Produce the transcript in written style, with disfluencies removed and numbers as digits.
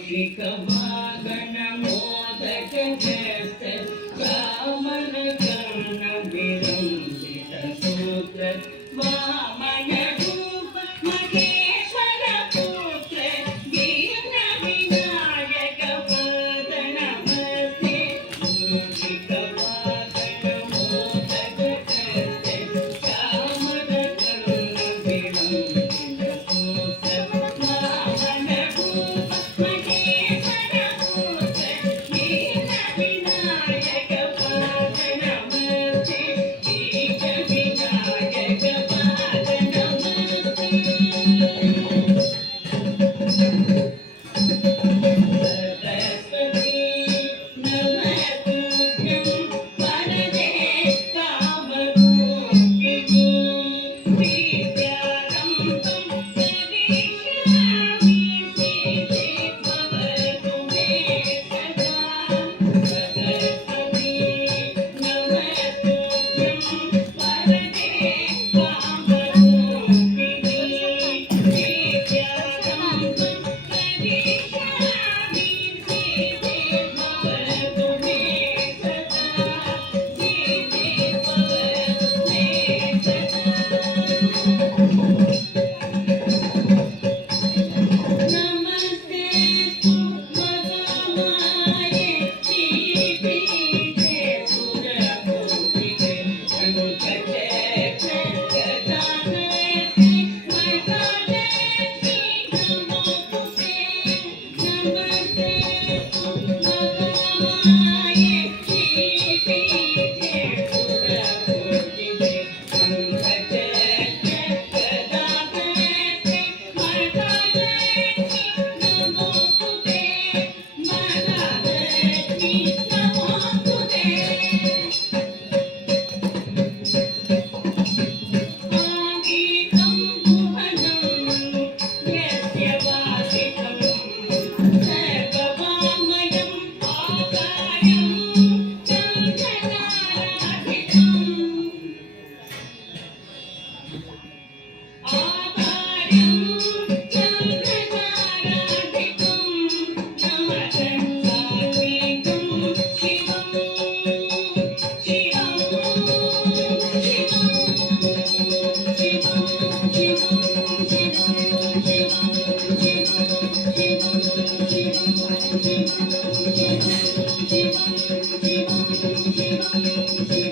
मूषिक वागण मोदक जस्त कामन कर्ण विरंजित सूत्र वामन रूप महेश्वर पुत्र वीर विनायक पद नमस्ते मूषिक वागण मोदक जस्त कामन कर्ण विरंजित सूत्र वामन रूप महेश्वर पुत्र वीर विनायक पद नमस्ते वीर विनायक पद नमस्ते सरस्वती नमस्तुभ्यं वरदे कामरूपिणी विद्यारम्भं करिष्यामि सिद्धि भवतु मे सदा सरस्वती नमस्तुभ्यं वरदे कामरूपिणी विद्यारम्भं करिष्यामि सिद्धि भवतु मे सदा सिद्धि भवतु मे सदा नमस्ते सुमगमाये श्रीपीठे सुरपूजिते अनुचचे गदाधरे मर्कटे नमोस्तुते नमस्ते सुमगमाये श्रीपीठे सुरपूजिते अनुचचे गदाधरे मर्कटे नमोस्तुते महालक्ष्मी नमोस्तुते आगीतं भुवनं यस्य वासितं सर्ववाङ्मयं आकारं चन्द्रताराधितम् आकारं चन्द्रताराधितं नमस्कारं शिवं शिवं शिवं शिवं शिवं